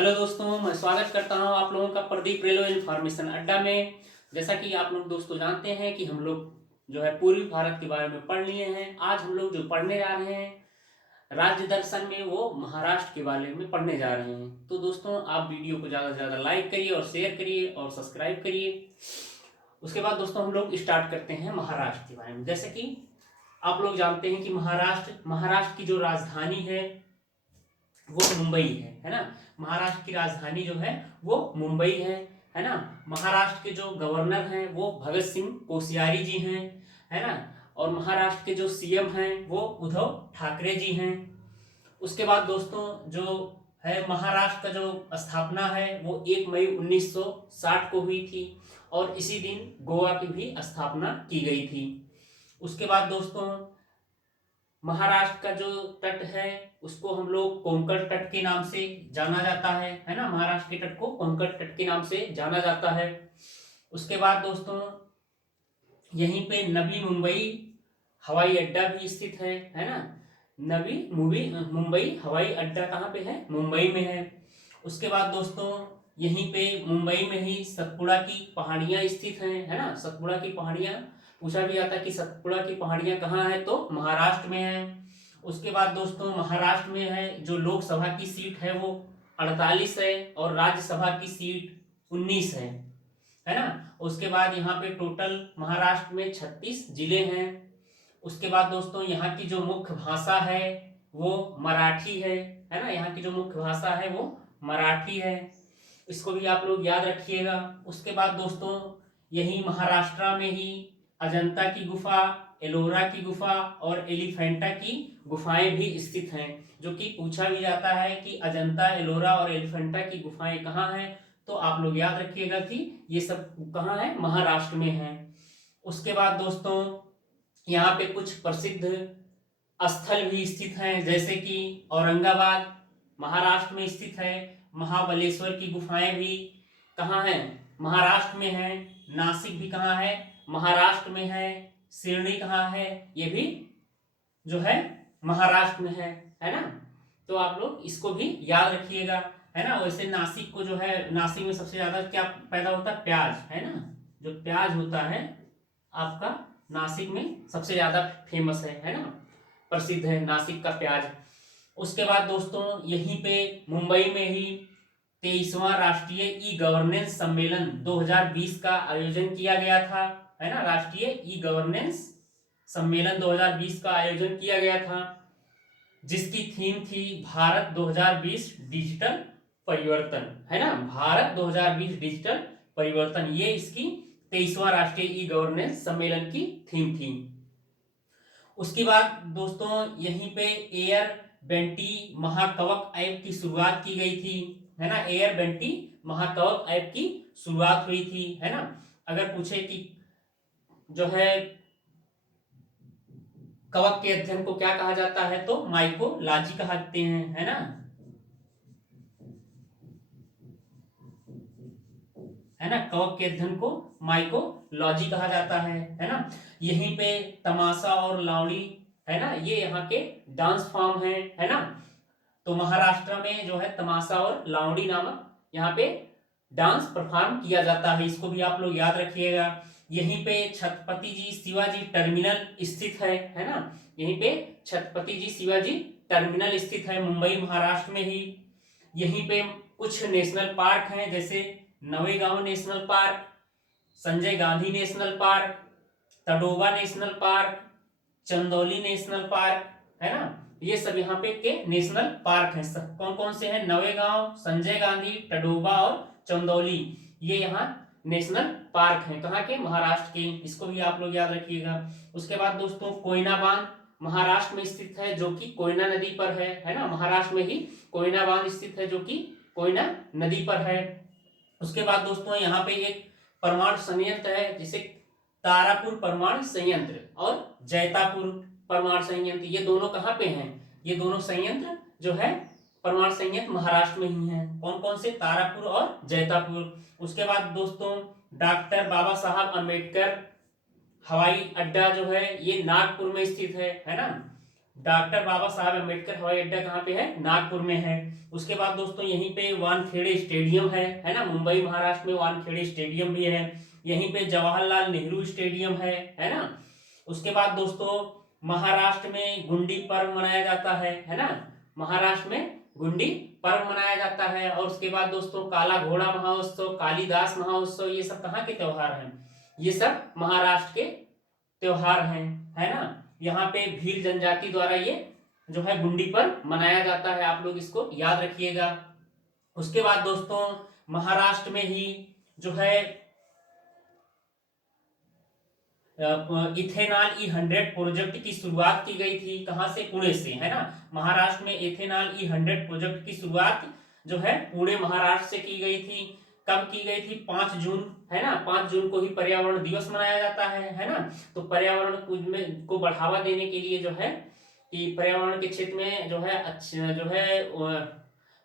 Hello दोस्तों, मैं स्वागत करता हूं आप लोगों का प्रदीप रेलवे इंफॉर्मेशन अड्डा में। जैसा कि आप लोग दोस्तों जानते हैं कि हम लोग जो है पूर्वी भारत के बारे में पढ़ लिए हैं। आज हम लोग जो पढ़ने जा रहे हैं राज्य दर्शन में, वो महाराष्ट्र के बारे में पढ़ने जा रहे हैं। तो दोस्तों, आप वीडियो को ज़्यादा से ज़्यादा लाइक करिए और शेयर करिए और सब्सक्राइब करिए। उसके बाद दोस्तों हम लोग स्टार्ट करते हैं महाराष्ट्र के बारे में। जैसे कि आप लोग जानते हैं कि महाराष्ट्र की जो राजधानी है वो मुंबई है ना। महाराष्ट्र की राजधानी जो है वो मुंबई है ना। महाराष्ट्र के जो गवर्नर हैं वो भगत सिंह कोश्यारी जी हैं, है ना। और महाराष्ट्र के जो सीएम हैं वो उद्धव ठाकरे जी हैं। उसके बाद दोस्तों जो है महाराष्ट्र का जो स्थापना है वो 1 मई 1960 को हुई थी और इसी दिन गोवा की भी स्थापना की गई थी। उसके बाद दोस्तों महाराष्ट्र का जो तट है उसको हम लोग कोंकण तट के नाम से जाना जाता है ना। महाराष्ट्र के तट को कोंकण तट के नाम से जाना जाता है। उसके बाद दोस्तों यहीं पे नवी मुंबई हवाई अड्डा भी स्थित है ना। नवी मुंबई हवाई अड्डा कहाँ पे है? मुंबई में है। उसके बाद दोस्तों यहीं पे मुंबई में ही सतपुड़ा की पहाड़ियां स्थित हैं, है ना। सतपुड़ा की पहाड़ियां पूछा भी जाता है कि सतपुड़ा की पहाड़ियां कहाँ है, तो महाराष्ट्र में है। उसके बाद दोस्तों महाराष्ट्र में है जो लोकसभा की सीट है वो 48 है और राज्यसभा की सीट 19 है ना। उसके बाद यहाँ पे टोटल महाराष्ट्र में 36 जिले हैं। उसके बाद दोस्तों यहाँ की जो मुख्य भाषा है वो मराठी है ना। यहाँ की जो मुख्य भाषा है वो मराठी है, इसको भी आप लोग याद रखिएगा। उसके बाद दोस्तों यही महाराष्ट्र में ही अजंता की गुफा, एलोरा की गुफा और एलिफेंटा की गुफाएं भी स्थित हैं, जो कि पूछा भी जाता है कि अजंता, एलोरा और एलिफेंटा की गुफाएं कहाँ हैं। तो आप लोग याद रखिएगा कि ये सब कहाँ है? महाराष्ट्र में है। उसके बाद दोस्तों यहाँ पे कुछ प्रसिद्ध स्थल भी स्थित हैं, जैसे कि औरंगाबाद महाराष्ट्र में स्थित है। महाबलेश्वर की गुफाएं भी कहाँ हैं? महाराष्ट्र में है। नासिक भी कहाँ है? महाराष्ट्र में है। सिरनी कहाँ है? ये भी जो है महाराष्ट्र में है ना। तो आप लोग इसको भी याद रखिएगा, है ना। वैसे नासिक को जो है, नासिक में सबसे ज्यादा क्या पैदा होता है? प्याज, है ना। जो प्याज होता है आपका नासिक में सबसे ज्यादा फेमस है ना, प्रसिद्ध है नासिक का प्याज। उसके बाद दोस्तों यहीं पे मुंबई में ही 23वां राष्ट्रीय ई गवर्नेंस सम्मेलन 2020 का आयोजन किया गया था, है ना। राष्ट्रीय ई गवर्नेंस सम्मेलन 2020 का आयोजन किया गया था, जिसकी थीम थी भारत 2020 डिजिटल परिवर्तन, है ना। भारत 2020 डिजिटल परिवर्तन, ये इसकी 23वां राष्ट्रीय ई गवर्नेंस सम्मेलन की थीम थी। उसके बाद दोस्तों यहीं पे एयर बेंटी महाकवक ऐप की शुरुआत की गई थी, है ना। एयर बेंटी महाकवक ऐप की शुरुआत हुई थी, है ना। अगर पूछे कि जो है कवक के अध्ययन को क्या कहा जाता है, तो माइकोलॉजी कहते हैं, है ना। है ना, कवक के अध्ययन को माइकोलॉजी कहा जाता है ना। यहीं पे तमाशा और लावणी, है ना, ये यहाँ के डांस फॉर्म है ना। तो महाराष्ट्र में जो है तमाशा और लावणी नामक यहाँ पे डांस परफॉर्म किया जाता है, इसको भी आप लोग याद रखिएगा। यहीं पे छत्रपति जी शिवाजी टर्मिनल स्थित है ना। यहीं पे छत्रपति जी शिवाजी टर्मिनल स्थित है मुंबई महाराष्ट्र में ही। यहीं पे कुछ नेशनल पार्क हैं, जैसे Navegaon national park, Sanjay Gandhi national park, Tadoba national park, Chandauli national park, है ना। ये सब यहाँ पे के नेशनल पार्क हैं। कौन कौन से हैं? नवेगांव, संजय गांधी, टडोबा और चंदौली, ये यहाँ नेशनल पार्क हैं। कहाँ के? महाराष्ट्र के, इसको भी आप लोग याद रखिएगा। उसके बाद दोस्तों कोयना बांध महाराष्ट्र में स्थित है, जो कि कोयना नदी पर है ना। महाराष्ट्र में ही कोयना बांध स्थित है, जो कि कोयना नदी पर है। उसके बाद दोस्तों यहाँ पे एक परमाणु संयंत्र है, जिसे तारापुर परमाणु संयंत्र और जैतापुर परमाणु संयंत्र, ये दोनों कहाँ पे हैं? ये दोनों संयंत्र जो है परमाणु संयंत्र महाराष्ट्र में ही हैं। कौन कौन से? तारापुर और जैतापुर। उसके बाद दोस्तों डॉक्टर बाबा साहब अम्बेडकर हवाई अड्डा जो है ये नागपुर में स्थित है ना। डॉक्टर बाबा साहब अम्बेडकर हवाई अड्डा कहाँ पे है? नागपुर में है। उसके बाद दोस्तों यहीं पे वानखेड़े स्टेडियम है ना, मुंबई महाराष्ट्र में वानखेड़े स्टेडियम भी है। यहीं पे जवाहरलाल नेहरू स्टेडियम है ना। उसके बाद दोस्तों महाराष्ट्र में गुंडी पर्व मनाया जाता है ना, महाराष्ट्र में गुंडी पर्व मनाया जाता है। और उसके बाद दोस्तों काला घोड़ा महोत्सव, कालिदास महोत्सव, ये सब कहाँ के त्योहार हैं? ये सब महाराष्ट्र के त्योहार हैं, है ना। यहाँ पे भील जनजाति द्वारा ये जो है गुंडी पर्व मनाया जाता है, आप लोग इसको याद रखिएगा। उसके बाद दोस्तों महाराष्ट्र में ही जो है इथेनॉल E100 प्रोजेक्ट की शुरुआत की गई थी, कहां से? पुणे से, है ना। महाराष्ट्र में इथेनॉल E100 प्रोजेक्ट की शुरुआत जो है पुणे महाराष्ट्र से की गई थी। कब की गई थी? 5 जून, है ना। 5 जून को ही पर्यावरण दिवस मनाया जाता है ना। तो पर्यावरण को बढ़ावा देने के लिए जो है कि पर्यावरण के क्षेत्र में जो है अच्छा जो है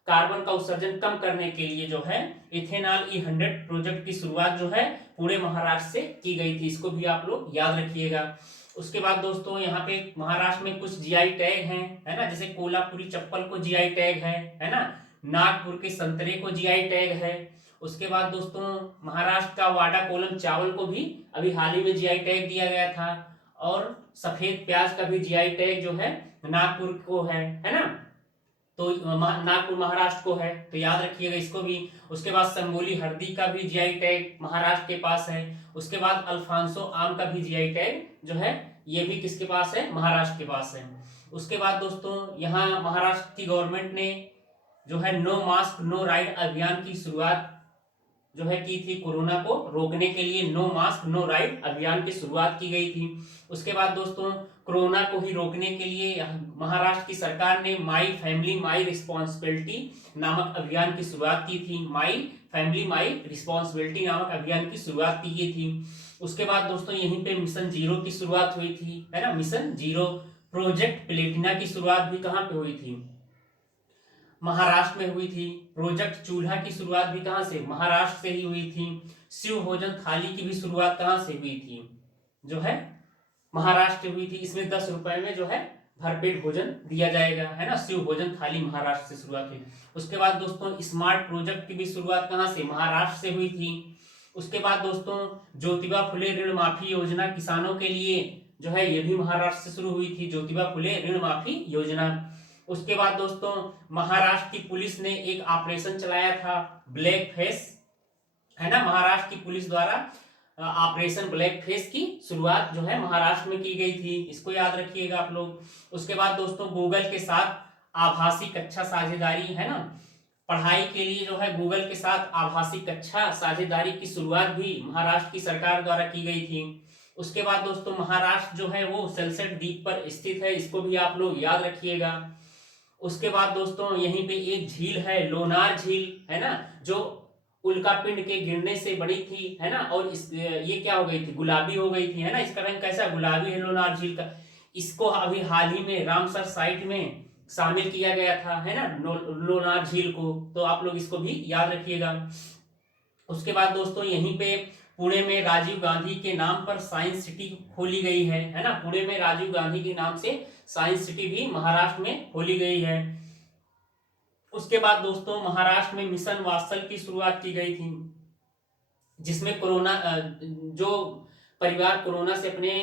कार्बन का उत्सर्जन कम करने के लिए जो है इथेनॉल E100 प्रोजेक्ट की शुरुआत जो है पुणे महाराष्ट्र से की गई थी, इसको भी आप लोग याद रखिएगा। उसके बाद दोस्तों यहाँ पे महाराष्ट्र में कुछ जीआई टैग हैं, है ना, जैसे कोल्हापुरी चप्पल को जीआई टैग है ना। नागपुर के संतरे को जीआई टैग है। उसके बाद दोस्तों महाराष्ट्र का वाडा कोलम चावल को भी अभी हाल ही में जीआई टैग दिया गया था। और सफेद प्याज का भी जीआई टैग जो है नागपुर को है ना। तो नागपुर महाराष्ट्र को है, तो याद रखिएगा इसको भी। उसके बाद संगोली हल्दी का भी जीआई टैग महाराष्ट्र के पास है। उसके बाद अल्फांसो आम का भी जीआई टैग जो है ये भी किसके पास है? महाराष्ट्र के पास है। उसके बाद दोस्तों यहाँ महाराष्ट्र की गवर्नमेंट ने जो है नो मास्क नो राइड अभियान की शुरुआत जो है की थी। कोरोना को रोकने के लिए नो मास्क नो राइड अभियान की शुरुआत की गई थी। उसके बाद दोस्तों कोरोना को ही रोकने के लिए महाराष्ट्र की सरकार ने माई फैमिली माई रिस्पॉन्सिबिलिटी नामक अभियान की शुरुआत की थी। माई फैमिली माई रिस्पॉन्सिबिलिटी नामक अभियान की शुरुआत की गई थी। उसके बाद दोस्तों यहीं पे मिशन जीरो की शुरुआत हुई थी, है ना। मिशन जीरो प्रोजेक्ट प्लेटिना की शुरुआत भी कहाँ पे हुई थी? महाराष्ट्र में हुई थी। प्रोजेक्ट चूल्हा की शुरुआत भी कहां से? महाराष्ट्र से ही हुई थी। शिव भोजन थाली की भी शुरुआत कहां से हुई थी? जो है महाराष्ट्र हुई थी। इसमें 10 रुपए में जो है भरपेट भोजन दिया जाएगा, है ना। शिव भोजन थाली महाराष्ट्र से शुरुआत हुई। उसके बाद दोस्तों स्मार्ट प्रोजेक्ट की भी शुरुआत कहां से? महाराष्ट्र से हुई थी। उसके बाद दोस्तों ज्योतिबा फुले ऋण माफी योजना किसानों के लिए जो है ये भी महाराष्ट्र से शुरू हुई थी, ज्योतिबा फुले ऋण माफी योजना। उसके बाद दोस्तों महाराष्ट्र की पुलिस ने एक ऑपरेशन चलाया था ब्लैक फेस, है ना। महाराष्ट्र की पुलिस द्वारा ऑपरेशन ब्लैक फेस की शुरुआत जो है महाराष्ट्र में की गई थी, इसको याद रखिएगा आप लोग। उसके बाद दोस्तों गूगल के साथ आभासी कक्षा साझेदारी, है ना। पढ़ाई के लिए जो है गूगल के साथ आभासी कक्षा साझेदारी की शुरुआत भी महाराष्ट्र की सरकार द्वारा की गई थी। उसके बाद दोस्तों महाराष्ट्र जो है वो सेल्सेट द्वीप पर स्थित है, इसको भी आप लोग याद रखिएगा। उसके बाद दोस्तों यहीं पे एक झील है लोनार झील, है ना, जो उल्कापिंड के गिरने से बड़ी थी, है ना। और ये क्या हो गई थी? गुलाबी हो गई थी, है ना। इसका रंग कैसा? गुलाबी है लोनार झील का। इसको अभी हाल ही में रामसर साइट में शामिल किया गया था, है ना, लोनार झील को। तो आप लोग इसको भी याद रखिएगा। उसके बाद दोस्तों यहीं पे पुणे में राजीव गांधी के नाम पर साइंस सिटी खोली गई है ना। पुणे में राजीव गांधी के नाम से साइंस सिटी भी महाराष्ट्र में खोली गई है। उसके बाद दोस्तों महाराष्ट्र में मिशन वात्सल की शुरुआत की गई थी, जिसमें कोरोना जो परिवार कोरोना से अपने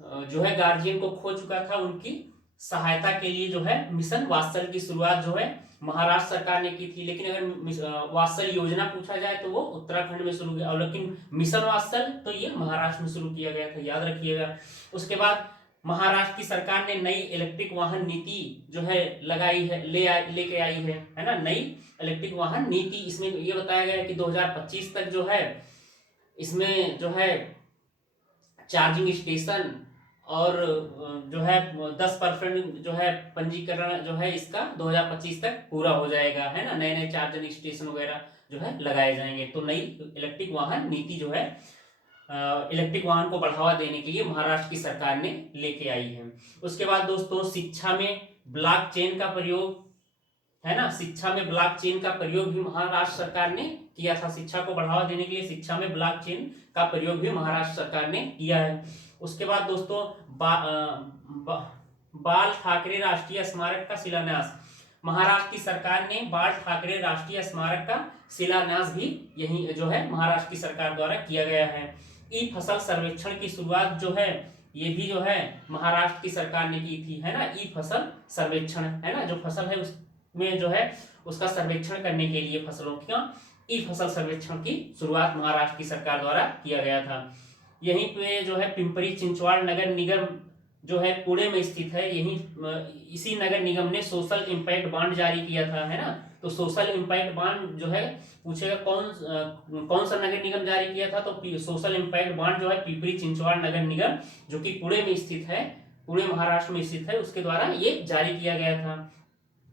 जो है गार्जियन को खो चुका था उनकी सहायता के लिए जो है मिशन वात्सल की शुरुआत जो है महाराष्ट्र सरकार ने की थी। लेकिन अगर वात्सल योजना पूछा जाए तो वो उत्तराखंड में शुरू किया, और लेकिन मिशन वात्सल तो ये महाराष्ट्र में शुरू किया गया था, याद रखिएगा। उसके बाद महाराष्ट्र की सरकार ने नई इलेक्ट्रिक वाहन नीति जो है लगाई है, लेके आई है ना, नई इलेक्ट्रिक वाहन नीति। इसमें ये बताया गया है कि 2025 तक जो है इसमें जो है चार्जिंग स्टेशन और जो है 10% जो है पंजीकरण जो है इसका 2025 तक पूरा हो जाएगा, है ना। नए नए चार्जिंग स्टेशन वगैरह जो है लगाए जाएंगे। तो नई इलेक्ट्रिक वाहन नीति जो है इलेक्ट्रिक वाहन को बढ़ावा देने के लिए महाराष्ट्र की सरकार ने लेके आई है। उसके बाद दोस्तों शिक्षा में ब्लॉकचेन का प्रयोग, है ना, शिक्षा में ब्लॉकचेन का प्रयोग भी महाराष्ट्र सरकार ने किया था। शिक्षा को बढ़ावा देने के लिए शिक्षा में ब्लॉकचेन का प्रयोग भी महाराष्ट्र सरकार ने किया है। उसके बाद दोस्तों बाल ठाकरे राष्ट्रीय स्मारक का शिलान्यास। महाराष्ट्र की सरकार ने बाल ठाकरे राष्ट्रीय स्मारक का शिलान्यास भी यही जो है महाराष्ट्र की सरकार द्वारा किया गया है। ई फसल सर्वेक्षण की शुरुआत जो है ये भी जो है महाराष्ट्र की सरकार ने की थी, है ना। ई फसल सर्वेक्षण, है ना, जो फसल है उसमें जो है उसका सर्वेक्षण करने के लिए फसलों का ई फसल सर्वेक्षण की शुरुआत महाराष्ट्र की सरकार द्वारा किया गया था। यहीं पे जो है पिंपरी चिंचवाड़ नगर निगम जो है पुणे में स्थित है। यही इसी नगर निगम ने सोशल इम्पैक्ट बॉन्ड जारी किया था, है ना। तो सोशल इम्पैक्ट बॉन्ड जो है पूछेगा कौन सा नगर निगम जारी किया था, तो सोशल इम्पैक्ट बॉन्ड जो है पिंपरी चिंचवाड़ नगर निगम जो कि पुणे में स्थित है, पुणे महाराष्ट्र में स्थित है, उसके द्वारा ये जारी किया गया था।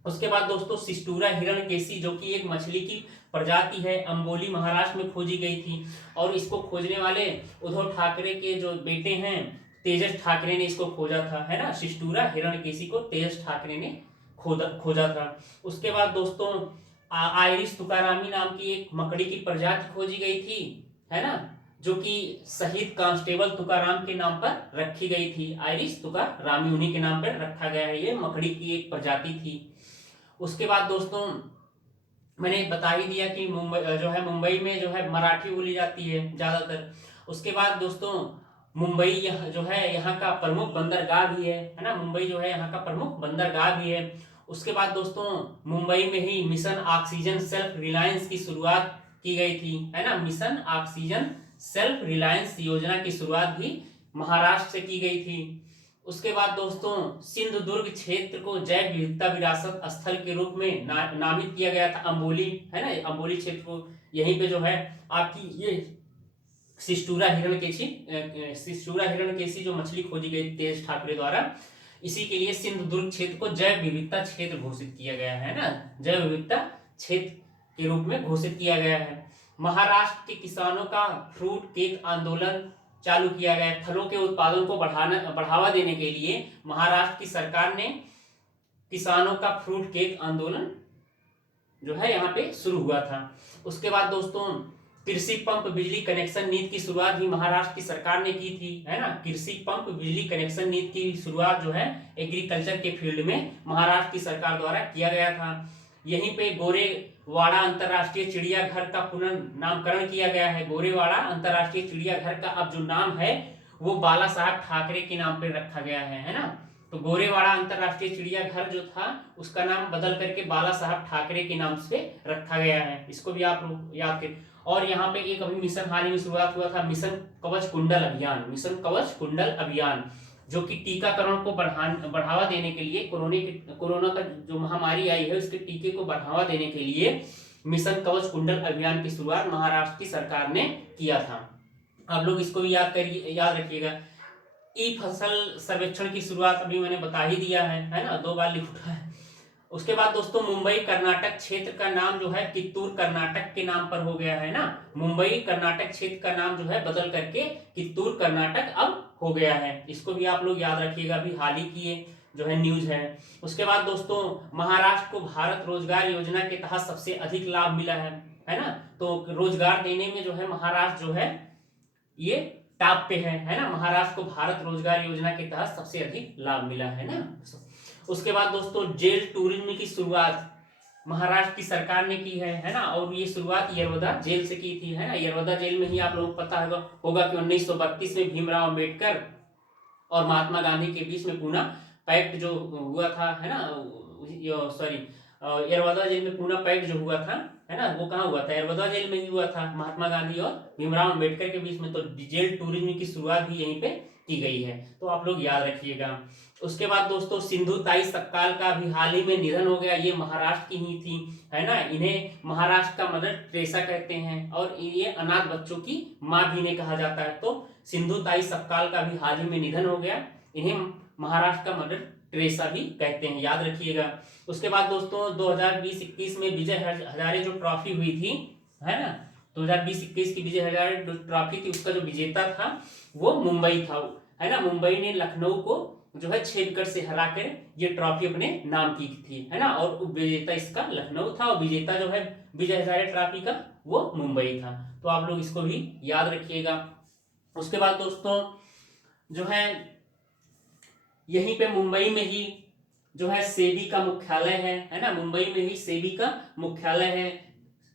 उसके बाद दोस्तों सिस्टूरा हिरणकेसी जो कि एक मछली की प्रजाति है, अंबोली महाराष्ट्र में खोजी गई थी और इसको खोजने वाले उद्धव ठाकरे के जो बेटे हैं तेजस ठाकरे ने इसको खोजा था, है ना। सिस्टूरा हिरणकेसी को तेजस ठाकरे ने खोजा था। उसके बाद दोस्तों आयरिश तुकारामी नाम की एक मकड़ी की प्रजाति खोजी गई थी, है ना, जो कि शहीद कांस्टेबल तुकाराम के नाम पर रखी गई थी। आयरिश तुकारामी उन्हीं के नाम पर रखा गया है, ये मकड़ी की एक प्रजाति थी। उसके बाद दोस्तों मैंने बता ही दिया कि मुंबई में जो है मराठी बोली जाती है ज्यादातर। उसके बाद दोस्तों मुंबई जो है यहाँ का प्रमुख बंदरगाह भी है ना। मुंबई जो है यहाँ का प्रमुख बंदरगाह भी है। उसके बाद दोस्तों मुंबई में ही मिशन ऑक्सीजन सेल्फ रिलायंस की शुरुआत की गई थी, है ना। मिशन ऑक्सीजन सेल्फ रिलायंस योजना की शुरुआत भी महाराष्ट्र से की गई थी। उसके बाद दोस्तों सिंधुदुर्ग क्षेत्र को जैव विविधता विरासत स्थल के रूप में नामित किया गया था। अंबोली, है ना, अंबोली क्षेत्र को यहीं पे जो है आपकी ये सिस्टूरा हिरणकेसी जो मछली खोजी गई तेज ठाकरे द्वारा, इसी के लिए सिंधुदुर्ग क्षेत्र को जैव विविधता क्षेत्र घोषित किया गया है ना, जैव विविधता क्षेत्र के रूप में घोषित किया गया है। महाराष्ट्र के किसानों का फ्रूट केक आंदोलन चालू किया गया। फलों के उत्पादन को बढ़ावा देने के लिए महाराष्ट्र की सरकार ने किसानों का फ्रूट केक आंदोलन जो है यहाँ पे शुरू हुआ था। उसके बाद दोस्तों कृषि पंप बिजली कनेक्शन नीति की शुरुआत भी महाराष्ट्र की सरकार ने की थी, है ना। कृषि पंप बिजली कनेक्शन नीति की शुरुआत जो है एग्रीकल्चर के फील्ड में महाराष्ट्र की सरकार द्वारा किया गया था। यहीं पे गोरेवाड़ा अंतर्राष्ट्रीय चिड़ियाघर का पुनर्नामकरण किया गया है। गोरेवाड़ा अंतर्राष्ट्रीय चिड़ियाघर का अब जो नाम है वो बाला साहब ठाकरे के नाम पे रखा गया है ना। तो गोरेवाड़ा अंतर्राष्ट्रीय चिड़ियाघर जो था उसका नाम बदल करके बाला साहब ठाकरे के नाम से रखा गया है, इसको भी आप लोग याद करें। और यहाँ पे एक अभी मिशन हाल ही में शुरुआत हुआ था, मिशन कवच कुंडल अभियान। मिशन कवच कुंडल अभियान जो कि टीकाकरण को बढ़ावा देने के लिए कोरोना का जो महामारी आई है उसके टीके को बढ़ावा देने के लिए मिशन कवच कुंडल अभियान की शुरुआत महाराष्ट्र की सरकार ने किया था। आप लोग इसको भी याद रखिएगा। ई फसल सर्वेक्षण की शुरुआत अभी मैंने बता ही दिया है ना, 2 बार लिख उठा है। उसके बाद दोस्तों मुंबई कर्नाटक क्षेत्र का नाम जो है कित्तूर कर्नाटक के नाम पर हो गया है ना। मुंबई कर्नाटक क्षेत्र का नाम जो है बदल करके कित्तूर कर्नाटक अब हो गया है, इसको भी आप लोग याद रखिएगा, अभी हाल ही की जो है न्यूज है। उसके बाद दोस्तों महाराष्ट्र को भारत रोजगार योजना के तहत सबसे अधिक लाभ मिला है ना। तो रोजगार देने में जो है महाराष्ट्र जो है ये टॉप पे है ना। महाराष्ट्र को भारत रोजगार योजना के तहत सबसे अधिक लाभ मिला है ना। उसके बाद दोस्तों जेल टूरिज्म की शुरुआत महाराष्ट्र की सरकार ने की है ना। और ये शुरुआत यरवदा जेल से की थी, है ना। यरवदा जेल में ही आप लोगों को पता होगा कि 1932 में भीमराव अंबेडकर और महात्मा गांधी के बीच में पूना पैक्ट जो हुआ था, है ना, सॉरी यरवदा जेल में पूना पैक्ट जो हुआ था, है ना, वो कहाँ हुआ था, यरवदा जेल में ही हुआ था, महात्मा गांधी और भीमराव अंबेडकर के बीच में। तो जेल टूरिज्म की शुरुआत भी यहीं पे की गई है, तो आप लोग याद रखिएगा। उसके बाद दोस्तों सिंधु ताई सपकाल का भी हाल ही में निधन हो गया। ये महाराष्ट्र की ही थी, है ना। इन्हें महाराष्ट्र का मदर टेरेसा कहते हैं और ये अनाथ बच्चों की माँ भी इन्हें कहा जाता है। तो सिंधु ताई सपकाल का भी हाल ही में निधन हो गया, इन्हें महाराष्ट्र का मदर टेरेसा भी कहते हैं, याद रखिएगा। उसके बाद दोस्तों 2020-21 में विजय हजारे जो ट्रॉफी हुई थी, है ना, 2020-21 की विजय हजारे जो ट्रॉफी थी उसका जो विजेता था वो मुंबई था, है ना। मुंबई ने लखनऊ को जो है 6 विकेट से हराकर ये ट्रॉफी अपने नाम की थी, है ना। और विजेता इसका लखनऊ था और विजेता जो है विजय हजारे ट्रॉफी का वो मुंबई था। तो आप लोग इसको भी याद रखिएगा। उसके बाद दोस्तों जो है यहीं पे मुंबई में ही जो है सेबी का मुख्यालय है ना, मुंबई में ही सेबी का मुख्यालय है।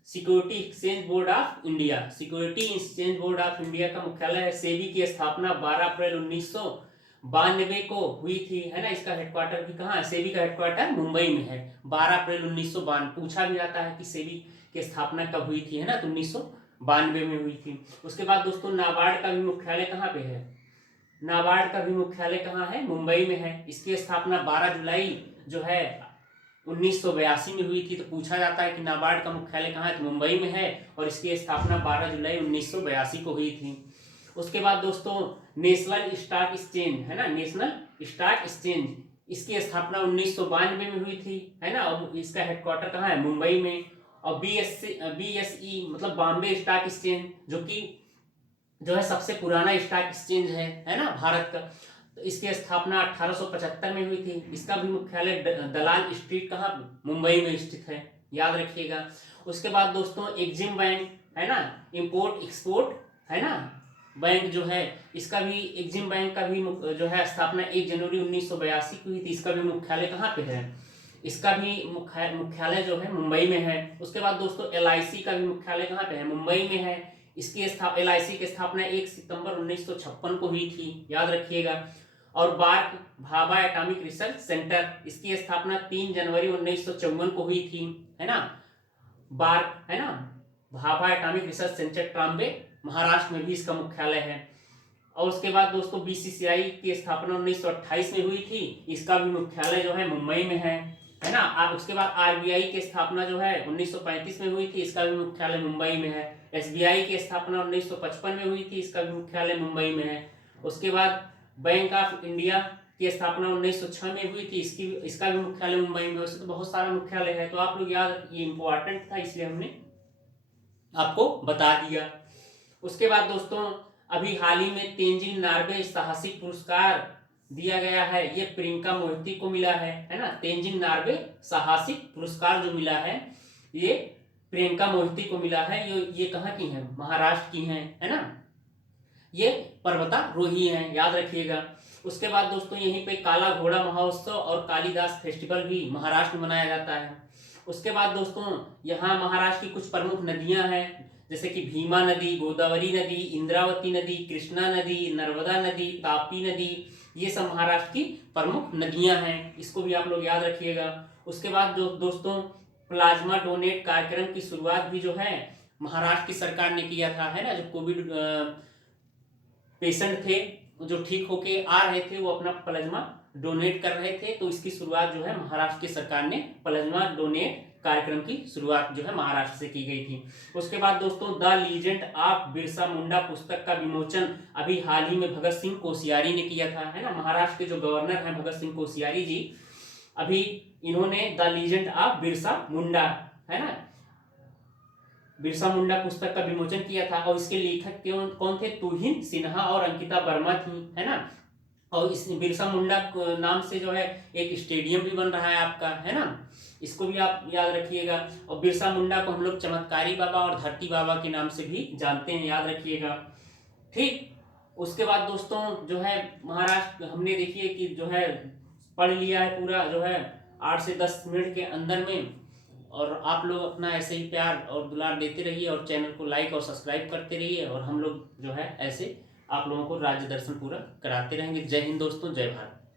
Security exchange board of India, security exchange board of India का मुख्यालय है। सेबी की स्थापना 12 अप्रैल 1992 को हुई थी, है ना। इसका हेडक्वार्टर भी कहाँ है? सेबी का हेडक्वार्टर मुंबई में है। 12 अप्रैल 1992 पूछा भी जाता है कि सेबी की स्थापना कब हुई थी, है ना, तो 1992 में हुई थी। उसके बाद दोस्तों नाबार्ड का भी मुख्यालय कहाँ पे है? नाबार्ड का भी मुख्यालय कहाँ है? मुंबई में है। इसकी स्थापना 12 जुलाई जो है 1982 में हुई थी। तो पूछा जाता है कि नाबार्ड का मुख्यालय कहाँ है, तो मुंबई में है और इसकी स्थापना 12 जुलाई 1982 को हुई थी। उसके बाद दोस्तों नेशनल स्टॉक एक्सचेंज, है ना, नेशनल स्टॉक एक्सचेंज, इसकी स्थापना 1992 में हुई थी, है ना, और इसका हेडक्वार्टर कहाँ है? मुंबई में। और बीएसई मतलब बॉम्बे स्टॉक एक्सचेंज, जो है सबसे पुराना स्टॉक एक्सचेंज है ना, भारत का। तो इसकी स्थापना 1875 में हुई थी। इसका भी मुख्यालय दलाल स्ट्रीट कहाँ? मुंबई में स्थित है, याद रखिएगा। उसके बाद दोस्तों एग्जिम बैंक, है ना, इंपोर्ट एक्सपोर्ट, है ना, बैंक जो है, इसका भी एग्जिम बैंक का भी जो है स्थापना 1 जनवरी 1982 को हुई थी। इसका भी मुख्यालय कहाँ पे है? इसका भी मुख्यालय जो है मुंबई में है। उसके बाद दोस्तों एलआईसी का भी मुख्यालय कहाँ पे है? मुंबई में है। इसकी एलआईसी की स्थापना 1 सितंबर 1956 को हुई थी, याद रखिएगा। और BARC Bhabha atomic research centre, इसकी स्थापना 3 जनवरी 1954 को हुई थी, है ना। बार्क, है ना, Bhabha atomic research centre Trombay, Maharashtra में भी इसका मुख्यालय है। और उसके बाद दोस्तों बीसीसीआई की स्थापना 1928 में हुई थी। इसका भी मुख्यालय जो है मुंबई में है ना। उसके बाद आरबीआई की स्थापना जो है 1935 में हुई थी। इसका भी मुख्यालय मुंबई में है। एसबीआई की स्थापना 1955 में हुई थी। इसका भी मुख्यालय मुंबई में है। उसके बाद बैंक ऑफ इंडिया की स्थापना 1906 में हुई थी। इसका भी मुख्यालय मुंबई में। वैसे तो बहुत सारा मुख्यालय है, तो आप लोग याद, ये इंपॉर्टेंट था इसलिए हमने आपको बता दिया। उसके बाद दोस्तों अभी हाल ही में तेंजिंग नार्वे साहसिक पुरस्कार दिया गया है। ये प्रियंका मोहिती को मिला है ना। तेंजिंग नार्वे साहसिक पुरस्कार जो मिला है ये प्रियंका मोहिती को मिला है। ये कहाँ की हैं? महाराष्ट्र की हैं, है ना। ये पर्वतारोही हैं, याद रखिएगा। उसके बाद दोस्तों यहीं पे काला घोड़ा महोत्सव और कालिदास फेस्टिवल भी महाराष्ट्र में मनाया जाता है। उसके बाद दोस्तों यहाँ महाराष्ट्र की कुछ प्रमुख नदियां हैं, जैसे कि भीमा नदी, गोदावरी नदी, इंद्रावती नदी, कृष्णा नदी, नर्मदा नदी, तापी नदी, ये सब महाराष्ट्र की प्रमुख नदियां हैं। इसको भी आप लोग याद रखिएगा। उसके बाद जो दोस्तों प्लाज्मा डोनेट कार्यक्रम की शुरुआत भी जो है महाराष्ट्र की सरकार ने किया था, है ना। जो कोविड पेशेंट थे जो ठीक होके आ रहे थे, वो अपना प्लाज्मा डोनेट कर रहे थे, तो इसकी शुरुआत जो है महाराष्ट्र की सरकार ने प्लाज्मा डोनेट कार्यक्रम की शुरुआत जो है महाराष्ट्र से की गई थी। उसके बाद दोस्तों the legend of Birsa Munda पुस्तक का विमोचन अभी हाल ही में भगत सिंह कोश्यारी ने किया था, है ना। महाराष्ट्र के जो गवर्नर हैं भगत सिंह कोश्यारी जी, अभी इन्होंने the legend of Birsa Munda, है ना, बिरसा मुंडा पुस्तक का विमोचन किया था। और इसके लेखक कौन थे? तुहिन सिन्हा और अंकिता वर्मा थी, है ना। और इस बिरसा मुंडा नाम से जो है एक स्टेडियम भी बन रहा है आपका, है ना। इसको भी आप याद रखिएगा। और बिरसा मुंडा को हम लोग चमत्कारी बाबा और धरती बाबा के नाम से भी जानते हैं, याद रखिएगा। ठीक। उसके बाद दोस्तों जो है महाराष्ट्र हमने देखिए कि जो है पढ़ लिया है पूरा, जो है 8 से 10 मिनट के अंदर में। और आप लोग अपना ऐसे ही प्यार और दुलार देते रहिए और चैनल को लाइक और सब्सक्राइब करते रहिए, और हम लोग जो है ऐसे आप लोगों को राज्य दर्शन पूरा कराते रहेंगे। जय हिंद दोस्तों, जय भारत।